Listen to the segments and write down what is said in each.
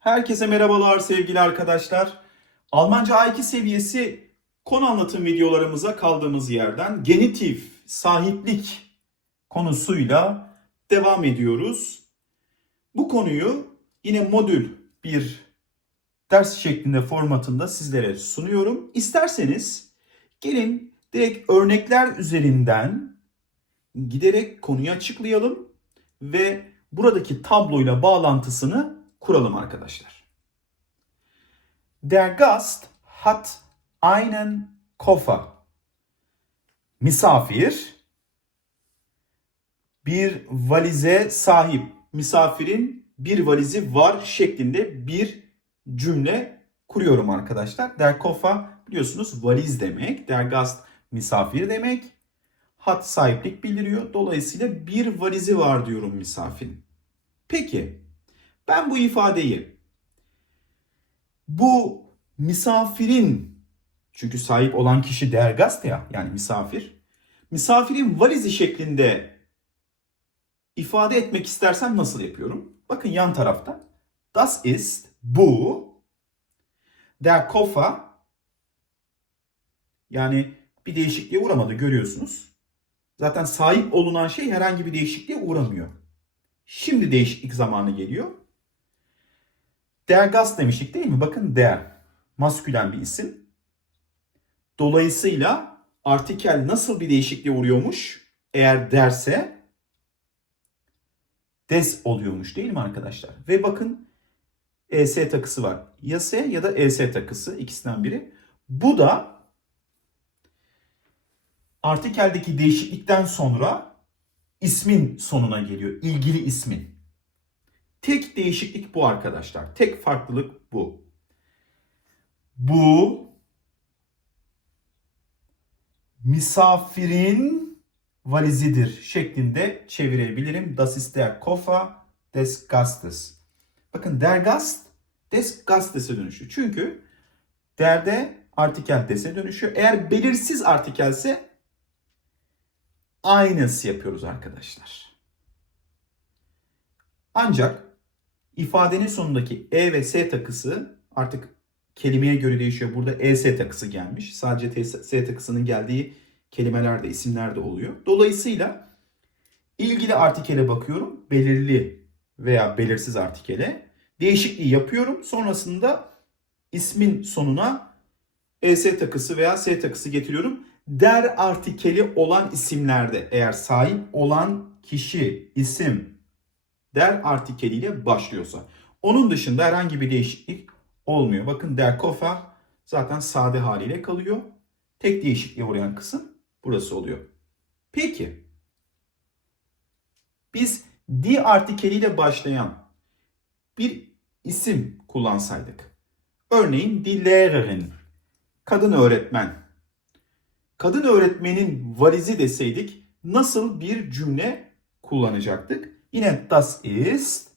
Herkese merhabalar sevgili arkadaşlar. Almanca A2 seviyesi konu anlatım videolarımıza kaldığımız yerden genitif, sahiplik konusuyla devam ediyoruz. Bu konuyu yine modül bir ders şeklinde formatında sizlere sunuyorum. İsterseniz gelin direkt örnekler üzerinden giderek konuyu açıklayalım ve buradaki tabloyla bağlantısını kuralım arkadaşlar. Der Gast hat einen Koffer. Misafir bir valize sahip. Misafirin bir valizi var şeklinde bir cümle kuruyorum arkadaşlar. Der Koffer biliyorsunuz valiz demek. Der Gast misafir demek. Hat sahiplik bildiriyor. Dolayısıyla bir valizi var diyorum misafirin. Peki ben bu ifadeyi bu misafirin çünkü sahip olan kişi der Gast ya yani misafir. Misafirin valizi şeklinde ifade etmek istersem nasıl yapıyorum? Bakın yan tarafta. Das ist bu der Koffer yani bir değişikliğe uğramadı görüyorsunuz. Zaten sahip olunan şey herhangi bir değişikliğe uğramıyor. Şimdi değişiklik zamanı geliyor. Der Gast demiştik değil mi? Bakın der. Maskülen bir isim. Dolayısıyla artikel nasıl bir değişikliğe uğruyormuş? Eğer derse des oluyormuş değil mi arkadaşlar? Ve bakın ES takısı var. Ya S ya da ES takısı ikisinden biri. Bu da artikeldeki değişiklikten sonra ismin sonuna geliyor. İlgili ismin. Tek değişiklik bu arkadaşlar. Tek farklılık bu. Bu misafirin valizidir şeklinde çevirebilirim. Das ist der Koffer des Gastes. Bakın der Gast des Gastes'e dönüşüyor. Çünkü derde artikel des'e dönüşüyor. Eğer belirsiz artikelse aynısı yapıyoruz arkadaşlar. Ancak ifadenin sonundaki E ve S takısı artık kelimeye göre değişiyor. Burada ES takısı gelmiş. Sadece S takısının geldiği kelimelerde, isimlerde oluyor. Dolayısıyla ilgili artikele bakıyorum. Belirli veya belirsiz artikele. Değişikliği yapıyorum. Sonrasında ismin sonuna ES takısı veya S takısı getiriyorum. Der artikeli olan isimlerde eğer sahip olan kişi, isim der artikeliyle başlıyorsa. Onun dışında herhangi bir değişiklik olmuyor. Bakın der Koffer zaten sade haliyle kalıyor. Tek değişikliğe uğrayan kısım burası oluyor. Peki biz die artikeliyle başlayan bir isim kullansaydık. Örneğin die Lehrerin, kadın öğretmen. Kadın öğretmenin valizi deseydik nasıl bir cümle kullanacaktık? Yine das ist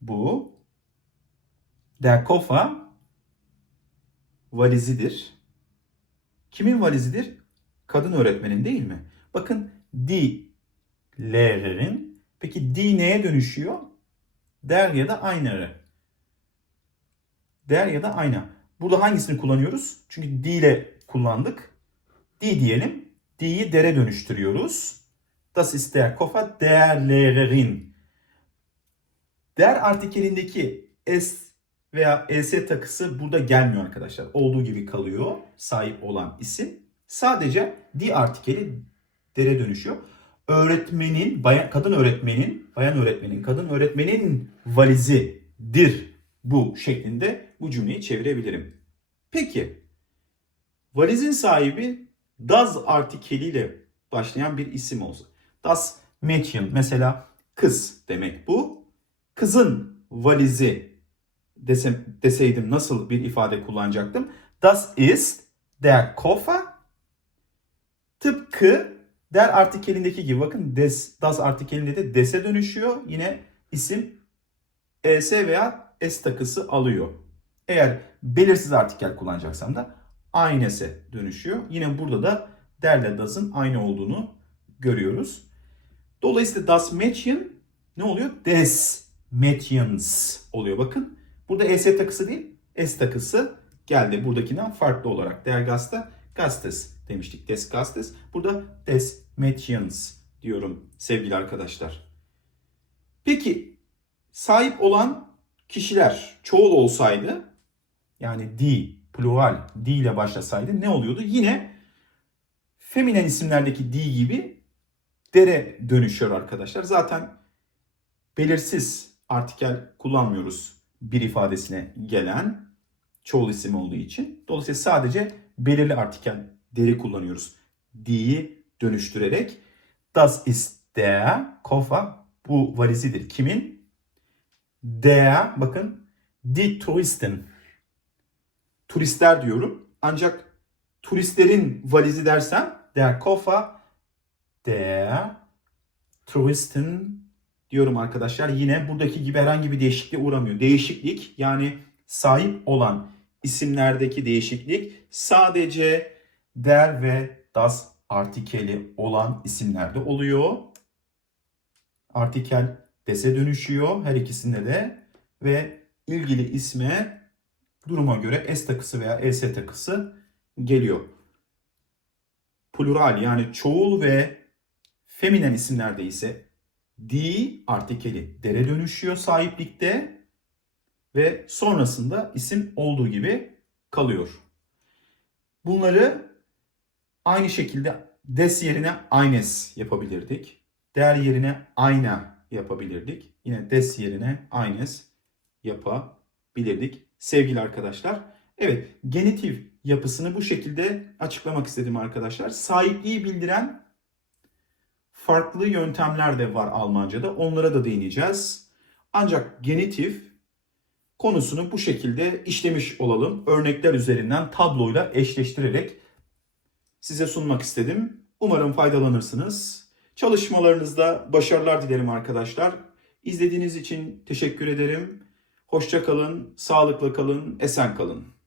bu. Der Koffer valizidir. Kimin valizidir? Kadın öğretmenin değil mi? Bakın die Lehrerin. Peki die neye dönüşüyor? Der ya da einere. Der ya da ayna. Burada hangisini kullanıyoruz? Çünkü die ile kullandık. Die diyelim. Die'yi dere dönüştürüyoruz. Das ist der Koffer der Lehrerin. Der artikelindeki s veya es takısı burada gelmiyor arkadaşlar. Olduğu gibi kalıyor sahip olan isim. Sadece die artikeli dere dönüşüyor. Öğretmenin, bayan, kadın öğretmenin, bayan öğretmenin, kadın öğretmenin valizidir bu şeklinde bu cümleyi çevirebilirim. Peki valizin sahibi das artikeliyle başlayan bir isim olsa. Das Mädchen mesela kız demek bu. Kızın valizi desem, deseydim nasıl bir ifade kullanacaktım? Das ist der Koffer. Tıpkı der artikelindeki gibi bakın des, das artikelinde de des'e dönüşüyor. Yine isim es veya s takısı alıyor. Eğer belirsiz artikel kullanacaksam da aynese dönüşüyor. Yine burada da derle das'ın aynı olduğunu görüyoruz. Dolayısıyla das Mädchen ne oluyor? Des Mädchens oluyor bakın. Burada ES takısı değil, S takısı geldi buradakinden farklı olarak. Der Gasta, Gastes demiştik. Des Gastes. Burada Des Mädchens diyorum sevgili arkadaşlar. Peki sahip olan kişiler çoğul olsaydı yani di, plural, di ile başlasaydı ne oluyordu? Yine feminen isimlerdeki di gibi dere dönüşüyor arkadaşlar. Zaten belirsiz artikel kullanmıyoruz bir ifadesine gelen çoğul isim olduğu için. Dolayısıyla sadece belirli artikel deri kullanıyoruz. Di'yi dönüştürerek das ist der Koffer bu valizidir. Kimin? Der bakın die Touristen. Turistler diyorum. Ancak turistlerin valizi dersem der Koffer der Touristen diyorum arkadaşlar. Yine buradaki gibi herhangi bir değişikliğe uğramıyor. Değişiklik yani sahip olan isimlerdeki değişiklik sadece der ve das artikeli olan isimlerde oluyor. Artikel dese dönüşüyor her ikisinde de ve ilgili isme duruma göre s takısı veya es takısı geliyor. Plural yani çoğul ve feminen isimlerde ise di artikeli dere dönüşüyor sahiplikte ve sonrasında isim olduğu gibi kalıyor. Bunları aynı şekilde des yerine aynes yapabilirdik. Der yerine ayna yapabilirdik. Yine des yerine aynes yapabilirdik. Sevgili arkadaşlar. Evet genitif yapısını bu şekilde açıklamak istedim arkadaşlar. Sahipliği bildiren farklı yöntemler de var Almanca'da. Onlara da değineceğiz. Ancak genitif konusunu bu şekilde işlemiş olalım. Örnekler üzerinden tabloyla eşleştirerek size sunmak istedim. Umarım faydalanırsınız. Çalışmalarınızda başarılar dilerim arkadaşlar. İzlediğiniz için teşekkür ederim. Hoşça kalın, sağlıklı kalın, esen kalın.